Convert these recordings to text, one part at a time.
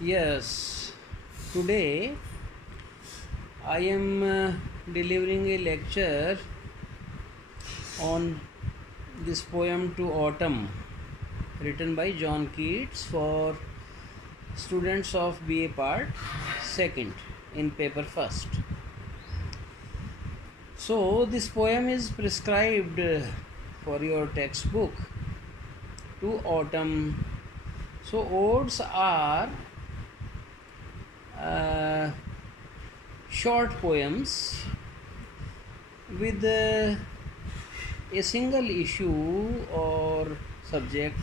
Yes, today I am delivering a lecture on this poem To Autumn, written by John Keats for students of BA Part 2nd in paper 1st. So, this poem is prescribed for your textbook To Autumn. So, odes are uh, short poems with a single issue or subject.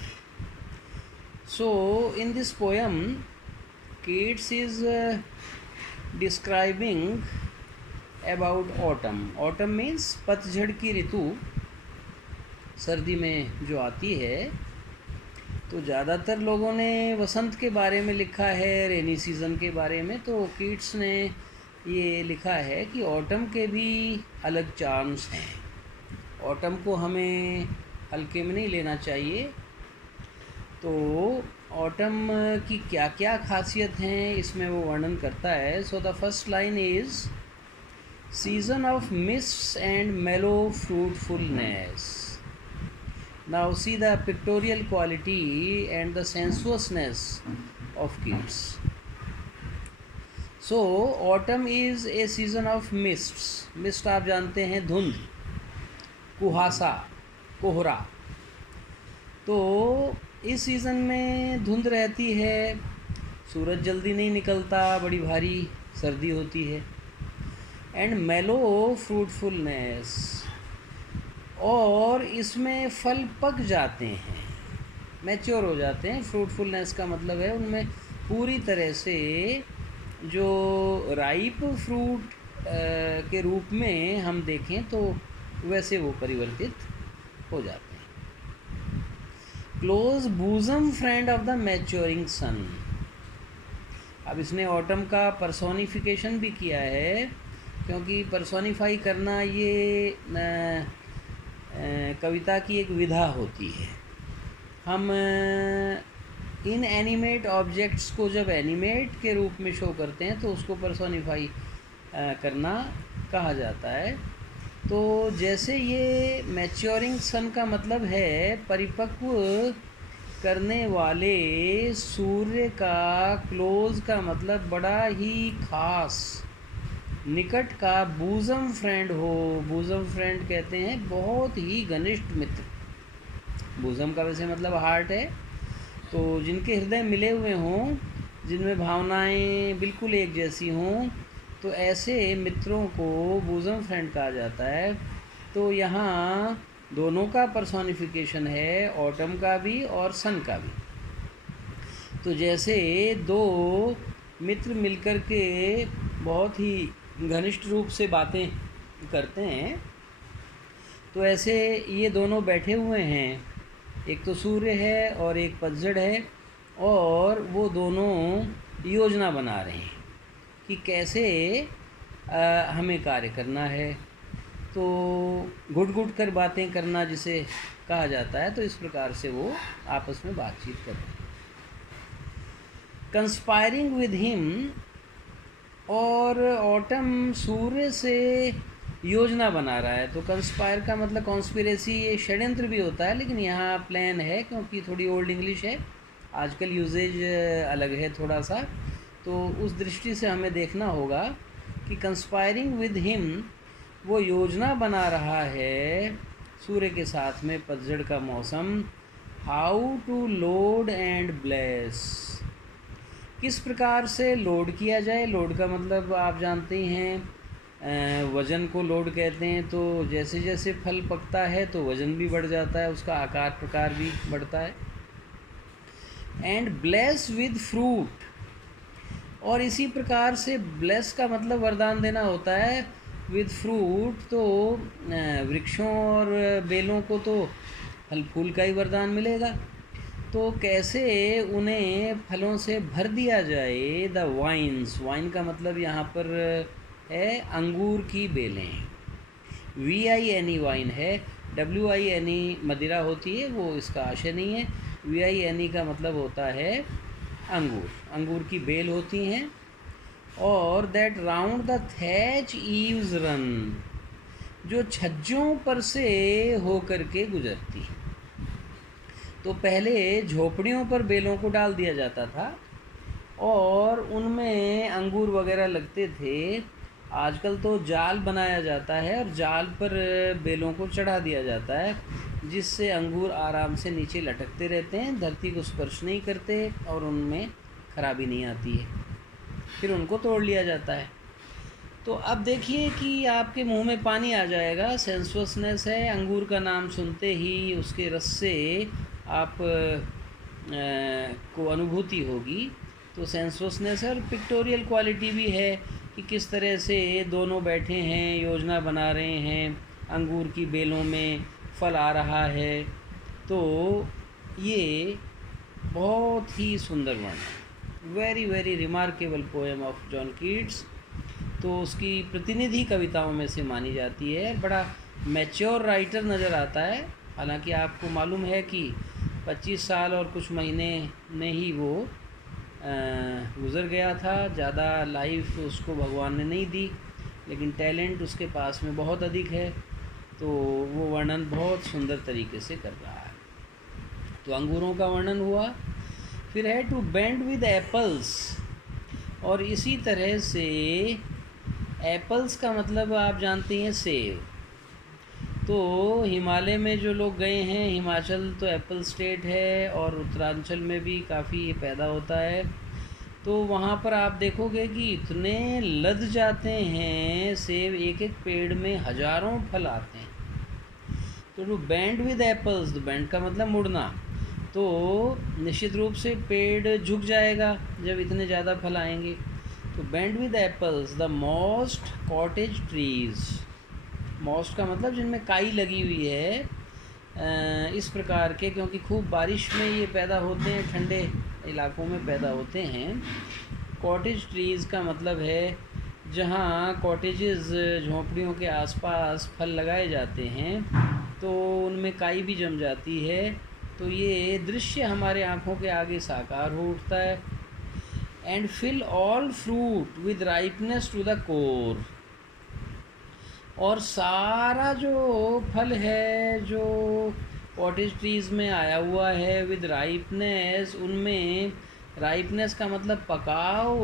So, in this poem, Keats is describing about autumn. Autumn means पतझड़ की ऋतु, सर्दी में जो आती है. तो ज़्यादातर लोगों ने वसंत के बारे में लिखा है, रेनी सीज़न के बारे में. तो कीट्स ने ये लिखा है कि ऑटम के भी अलग चार्म्स हैं. ऑटम को हमें हल्के में नहीं लेना चाहिए. तो ऑटम की क्या क्या खासियत हैं इसमें वो वर्णन करता है. So the first line is season off mists and मेलो fruitfulness. Now see the pictorial quality and the sensuousness of Keats. So autumn is a season of mists. Mist आप जानते हैं, धुंध, कुहासा, कोहरा. तो इस सीज़न में धुंध रहती है, सूरज जल्दी नहीं निकलता, बड़ी भारी सर्दी होती है. एंड मेलो फ्रूटफुलनेस, और इसमें फल पक जाते हैं, मैच्योर हो जाते हैं. फ्रूटफुलनेस का मतलब है उनमें पूरी तरह से जो राइप फ्रूट के रूप में हम देखें तो वैसे वो परिवर्तित हो जाते हैं. Close bosom friend of the maturing sun. अब इसने ऑटम का पर्सोनिफिकेशन भी किया है, क्योंकि पर्सोनिफाई करना ये कविता की एक विधा होती है. हम इन एनिमेट ऑब्जेक्ट्स को जब एनिमेट के रूप में शो करते हैं तो उसको पर्सोनिफाई करना कहा जाता है. तो जैसे ये मैच्योरिंग सन का मतलब है परिपक्व करने वाले सूर्य का, क्लोज का मतलब बड़ा ही खास, निकट का, बूजम फ्रेंड हो. बूजम फ्रेंड कहते हैं बहुत ही घनिष्ठ मित्र. बूजम का वैसे मतलब हार्ट है. तो जिनके हृदय मिले हुए हों, जिनमें भावनाएं बिल्कुल एक जैसी हों, तो ऐसे मित्रों को बूजम फ्रेंड कहा जाता है. तो यहाँ दोनों का पर्सोनिफिकेशन है, ऑटम का भी और सन का भी. तो जैसे दो मित्र मिलकर के बहुत ही घनिष्ठ रूप से बातें करते हैं, तो ऐसे ये दोनों बैठे हुए हैं. एक तो सूर्य है और एक पतझड़ है, और वो दोनों योजना बना रहे हैं कि कैसे हमें कार्य करना है. तो घुट घुट कर बातें करना जिसे कहा जाता है. तो इस प्रकार से वो आपस में बातचीत कर रहे हैं. कंस्पायरिंग विद हिम, और ऑटम सूर्य से योजना बना रहा है. तो कंस्पायर का मतलब कॉन्स्पिरेसी, ये षड्यंत्र भी होता है, लेकिन यहाँ प्लान है क्योंकि थोड़ी ओल्ड इंग्लिश है. आजकल यूजेज अलग है थोड़ा सा. तो उस दृष्टि से हमें देखना होगा कि कंस्पायरिंग विद हिम, वो योजना बना रहा है सूर्य के साथ में, पतझड़ का मौसम. How to load and bless, किस प्रकार से लोड किया जाए. लोड का मतलब आप जानते हैं, वज़न को लोड कहते हैं. तो जैसे जैसे फल पकता है तो वज़न भी बढ़ जाता है, उसका आकार प्रकार भी बढ़ता है. एंड ब्लेस विद फ्रूट, और इसी प्रकार से ब्लेस का मतलब वरदान देना होता है. विद फ्रूट, तो वृक्षों और बेलों को तो फल फूल का ही वरदान मिलेगा. तो कैसे उन्हें फलों से भर दिया जाए. द वाइन्स, वाइन का मतलब यहाँ पर है अंगूर की बेलें. VINE वाइन है. WINE मदिरा होती है, वो इसका आशय नहीं है. VINE का मतलब होता है अंगूर की बेल होती हैं, और that round the thatch eaves run, जो छज्जों पर से हो कर के गुजरती। तो पहले झोपड़ियों पर बेलों को डाल दिया जाता था और उनमें अंगूर वगैरह लगते थे। आजकल तो जाल बनाया जाता है और जाल पर बेलों को चढ़ा दिया जाता है, जिससे अंगूर आराम से नीचे लटकते रहते हैं, धरती को स्पर्श नहीं करते और उनमें खराबी नहीं आती है। फिर उनको तोड़ लिया जाता है। तो अब देखिए कि आपके मुंह में पानी आ जाएगा। सेंसुअसनेस है, अंगूर का नाम सुनते ही उसके रस से आप को अनुभूति होगी। तो सेंसुअसनेस है और पिक्टोरियल क्वालिटी भी है कि किस तरह से दोनों बैठे हैं, योजना बना रहे हैं, अंगूर की बेलों में फल आ रहा है। तो ये बहुत ही सुंदर वर्णन, very very remarkable poem of John Keats. तो उसकी प्रतिनिधि कविताओं में से मानी जाती है। बड़ा मैच्योर राइटर नज़र आता है। हालांकि आपको मालूम है कि 25 साल और कुछ महीने में ही वो गुज़र गया था। ज़्यादा लाइफ उसको भगवान ने नहीं दी, लेकिन टैलेंट उसके पास में बहुत अधिक है। तो वो वर्णन बहुत सुंदर तरीके से कर रहा है। तो अंगूरों का वर्णन हुआ। फिर है टू बेंड विद एप्पल्स, और इसी तरह से एप्पल्स का मतलब आप जानते हैं सेब। तो हिमालय में जो लोग गए हैं, हिमाचल तो एप्पल स्टेट है और उत्तरांचल में भी काफ़ी ये पैदा होता है। तो वहाँ पर आप देखोगे कि इतने लद जाते हैं सेब, एक एक पेड़ में हज़ारों फल आते हैं। तो टू बैंड विद एप्पल्स, तो बैंड का मतलब मुड़ना। तो निश्चित रूप से पेड़ झुक जाएगा जब इतने ज़्यादा फल आएंगे। तो bend with apples the mossed cottage trees, mossed का मतलब जिनमें काई लगी हुई है, इस प्रकार के, क्योंकि खूब बारिश में ये पैदा होते हैं, ठंडे इलाकों में पैदा होते हैं। कॉटेज ट्रीज़ का मतलब है जहाँ कॉटेजेस, झोंपड़ियों के आसपास फल लगाए जाते हैं, तो उनमें काई भी जम जाती है। तो ये दृश्य हमारे आँखों के आगे साकार हो उठता है। And fill all fruit with ripeness to the core, और सारा जो फल है जो कॉटेज ट्रीज़ में आया हुआ है विद राइपनेस, उनमें राइपनेस का मतलब पकाव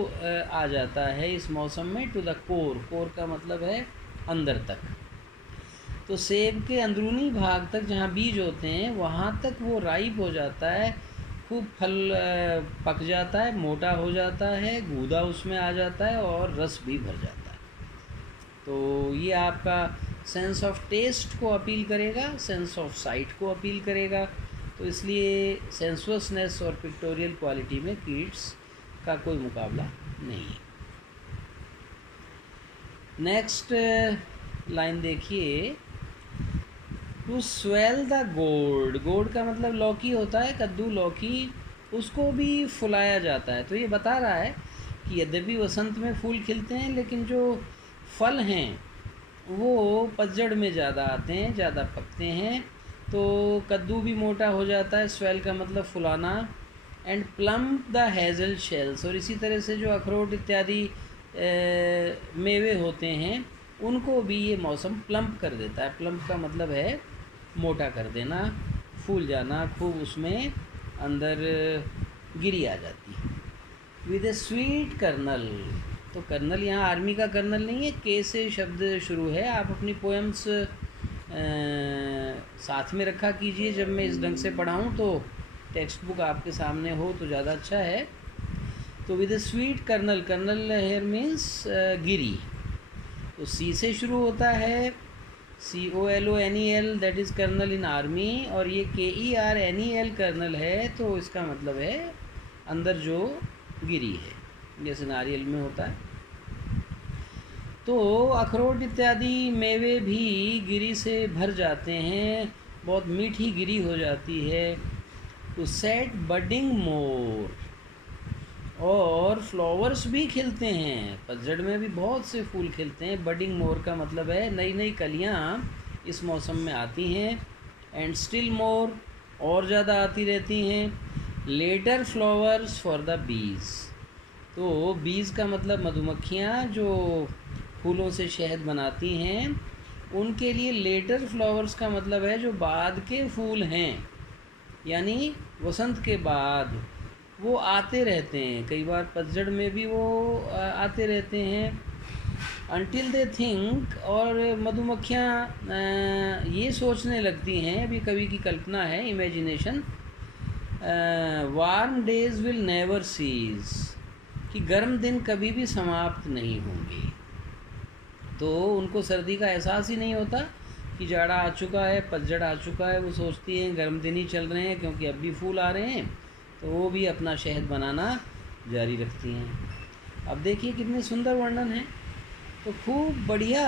आ जाता है इस मौसम में। टू द कोर, कोर का मतलब है अंदर तक। तो सेब के अंदरूनी भाग तक जहाँ बीज होते हैं वहाँ तक वो राइप हो जाता है, खूब फल पक जाता है, मोटा हो जाता है, गूदा उसमें आ जाता है और रस भी भर जाता है। तो ये आपका सेंस ऑफ टेस्ट को अपील करेगा, सेंस ऑफ साइट को अपील करेगा। तो इसलिए सेंसुअसनेस और पिक्टोरियल क्वालिटी में कीट्स का कोई मुकाबला नहीं। नेक्स्ट लाइन देखिए, to swell the gourd, gourd का मतलब लौकी होता है, कद्दू, लौकी, उसको भी फुलाया जाता है। तो ये बता रहा है कि यद्यपि वसंत में फूल खिलते हैं, लेकिन जो फल हैं वो पतझड़ में ज़्यादा आते हैं, ज़्यादा पकते हैं। तो कद्दू भी मोटा हो जाता है, स्वेल का मतलब फुलाना। And plump the hazel shells, और इसी तरह से जो अखरोट इत्यादि मेवे होते हैं उनको भी ये मौसम प्लम्प कर देता है। प्लम्प का मतलब है मोटा कर देना, फूल जाना, खूब उसमें अंदर गिरी आ जाती है। विद ए स्वीट कर्नल, तो कर्नल यहाँ आर्मी का कर्नल नहीं है, के से शब्द शुरू है। आप अपनी पोएम्स साथ में रखा कीजिए जब मैं इस ढंग से पढ़ाऊँ, तो टेक्स्ट बुक आपके सामने हो तो ज़्यादा अच्छा है। तो with a sweet kernel, kernel here means गिरी। तो सी से शुरू होता है, COLONEL, that is colonel in army, और ये KERNEL कर्नल है। तो इसका मतलब है अंदर जो गिरी है, जैसे नारियल में होता है। तो अखरोट इत्यादि मेवे भी गिरी से भर जाते हैं, बहुत मीठी गिरी हो जाती है। टू सेट बडिंग मोर, और फ्लावर्स भी खिलते हैं, पतझड़ में भी बहुत से फूल खिलते हैं। बडिंग मोर का मतलब है नई नई कलियाँ इस मौसम में आती हैं। एंड स्टिल मोर, और ज़्यादा आती रहती हैं। Letter flowers for the bees. तो बीज का मतलब मधुमक्खियाँ जो फूलों से शहद बनाती हैं, उनके लिए लेटर फ्लावर्स का मतलब है जो बाद के फूल हैं, यानी वसंत के बाद वो आते रहते हैं। कई बार पतझड़ में भी वो आते रहते हैं। अनटिल दे थिंक, और मधुमक्खियाँ ये सोचने लगती हैं, अभी कवि की कल्पना है, imagination, warm days will never cease, कि गर्म दिन कभी भी समाप्त नहीं होंगे। तो उनको सर्दी का एहसास ही नहीं होता कि जाड़ा आ चुका है, पतझड़ आ चुका है। वो सोचती हैं गर्म दिन ही चल रहे हैं क्योंकि अब भी फूल आ रहे हैं, तो वो भी अपना शहद बनाना जारी रखती हैं। अब देखिए कितने सुंदर वर्णन है। तो खूब बढ़िया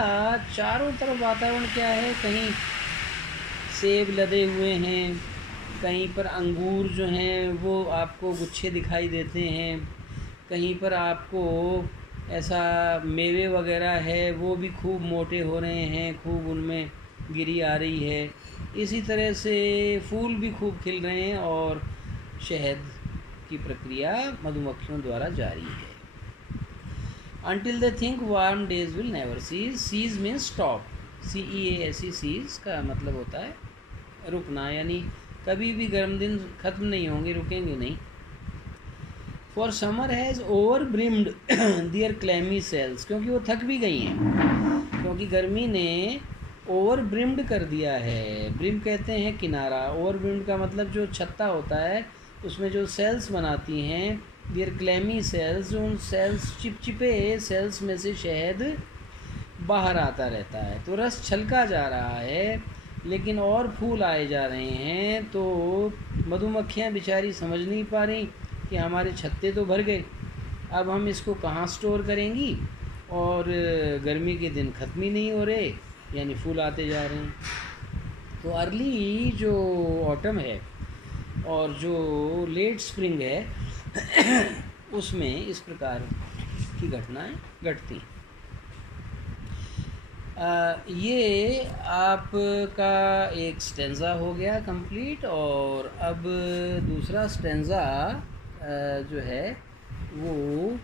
चारों तरफ वातावरण क्या है, कहीं सेब लदे हुए हैं, कहीं पर अंगूर जो हैं वो आपको गुच्छे दिखाई देते हैं, कहीं पर आपको ऐसा मेवे वगैरह है वो भी खूब मोटे हो रहे हैं, खूब उनमें गिरी आ रही है। इसी तरह से फूल भी खूब खिल रहे हैं और शहद की प्रक्रिया मधुमक्खियों द्वारा जारी है। Until they think warm days will never cease. Cease means stop. CEASE, cease का मतलब होता है रुकना, यानी कभी भी गर्म दिन ख़त्म नहीं होंगे, रुकेंगे नहीं। For summer has overbrimmed their clammy cells, क्योंकि वो थक भी गई हैं, क्योंकि गर्मी ने ओवर ब्रिम्ड कर दिया है। ब्रिम कहते हैं किनारा, ओवर ब्रिम्ड का मतलब जो छत्ता होता है उसमें जो सेल्स बनाती हैं, देयर क्लेमी सेल्स, उन सेल्स चिपचिपे सेल्स में से शहद बाहर आता रहता है। तो रस छलका जा रहा है, लेकिन और फूल आए जा रहे हैं। तो मधुमक्खियाँ बेचारी समझ नहीं पा रही कि हमारे छत्ते तो भर गए, अब हम इसको कहाँ स्टोर करेंगी, और गर्मी के दिन ख़त्म ही नहीं हो रहे, यानी फूल आते जा रहे हैं। तो अर्ली जो ऑटम है और जो लेट स्प्रिंग है उसमें इस प्रकार की घटनाएं घटती। ये आपका एक स्टेंजा हो गया कंप्लीट, और अब दूसरा स्टेंजा जो है वो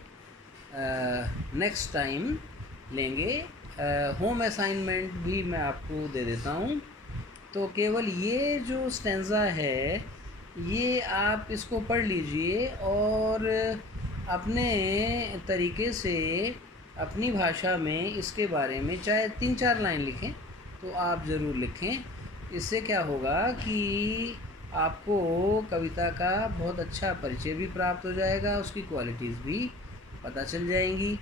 नेक्स्ट टाइम लेंगे। होम असाइनमेंट भी मैं आपको दे देता हूँ। तो केवल ये जो स्टेंजा है ये आप इसको पढ़ लीजिए और अपने तरीके से अपनी भाषा में इसके बारे में चाहे 3-4 लाइन लिखें तो आप ज़रूर लिखें। इससे क्या होगा कि आपको कविता का बहुत अच्छा परिचय भी प्राप्त हो जाएगा, उसकी क्वालिटीज़ भी पता चल जाएंगी,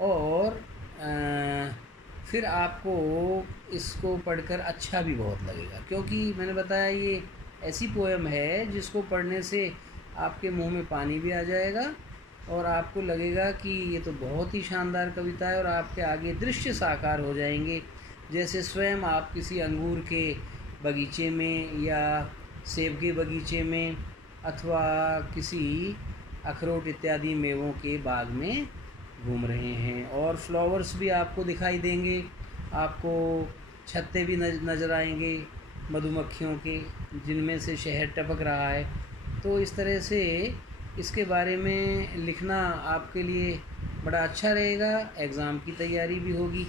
और फिर आपको इसको पढ़कर अच्छा भी बहुत लगेगा। क्योंकि मैंने बताया ये ऐसी पोएम है जिसको पढ़ने से आपके मुंह में पानी भी आ जाएगा और आपको लगेगा कि ये तो बहुत ही शानदार कविता है, और आपके आगे दृश्य साकार हो जाएंगे, जैसे स्वयं आप किसी अंगूर के बगीचे में या सेब के बगीचे में अथवा किसी अखरोट इत्यादि मेवों के बाग में घूम रहे हैं, और फ्लावर्स भी आपको दिखाई देंगे, आपको छत्ते भी नज़र आएंगे मधुमक्खियों के जिनमें से शहद टपक रहा है। तो इस तरह से इसके बारे में लिखना आपके लिए बड़ा अच्छा रहेगा, एग्ज़ाम की तैयारी भी होगी।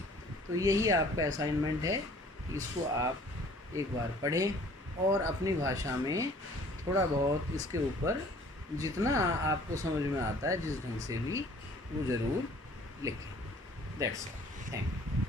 तो यही आपका असाइनमेंट है, इसको आप एक बार पढ़ें और अपनी भाषा में थोड़ा बहुत इसके ऊपर जितना आपको समझ में आता है जिस ढंग से भी वो ज़रूर लिखें। That's all, thank you.